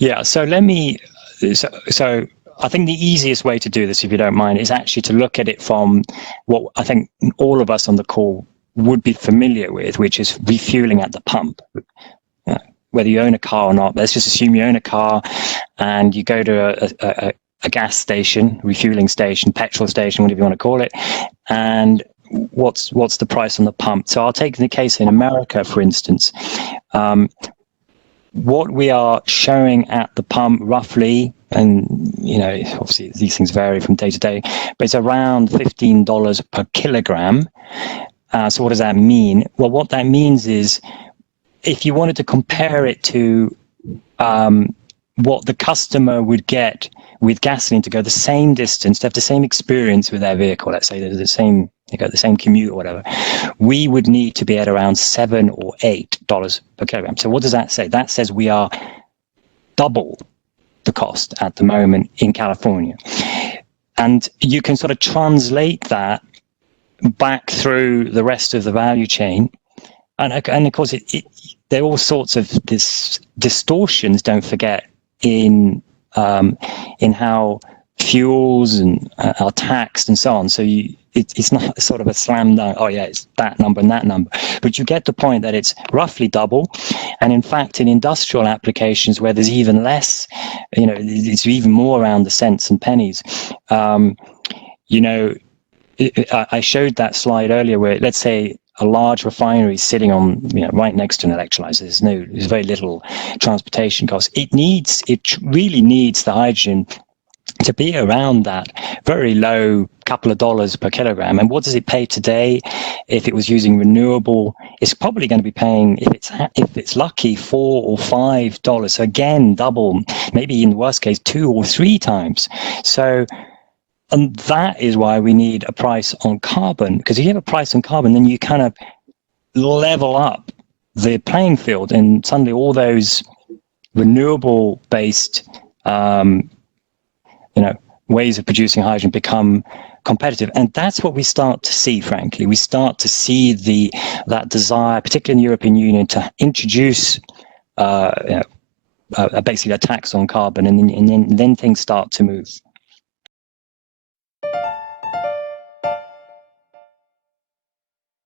Yeah, so let me, so I think the easiest way to do this, if you don't mind, is actually to look at it from what I think all of us on the call would be familiar with, which is refueling at the pump. Whether you own a car or not, let's just assume you own a car and you go to a gas station, refueling station, petrol station, whatever you want to call it, and what's the price on the pump? So I'll take the case in America, for instance. What we are showing at the pump roughly, and obviously these things vary from day to day, but it's around $15 per kilogram. So what does that mean? Well, what that means is, if you wanted to compare it to what the customer would get with gasoline to go the same distance, to have the same experience with their vehicle, let's say they got the same commute or whatever, we would need to be at around $7 or $8 per kilogram. So what does that say? That says we are double the cost at the moment in California. And you can sort of translate that back through the rest of the value chain. And of course, there are all sorts of distortions, don't forget, in how fuels and are taxed and so on. So it's not sort of a slam dunk, oh yeah, it's that number and that number. But you get the point that it's roughly double. And in fact, in industrial applications where there's even less, it's even more around the cents and pennies. I showed that slide earlier where, let's say, a large refinery sitting on, right next to an electrolyzer. There's very little transportation costs. It really needs the hydrogen to be around that very low couple of dollars per kilogram. And what does it pay today? If it was using renewable, it's probably going to be paying, if it's lucky, $4 or $5. So again, double, maybe in the worst case, 2 or 3 times. So, and that is why we need a price on carbon, because if you have a price on carbon, then you kind of level up the playing field, and suddenly all those renewable-based, ways of producing hydrogen become competitive. And that's what we start to see, frankly. We start to see that desire, particularly in the European Union, to introduce basically a tax on carbon, and then things start to move.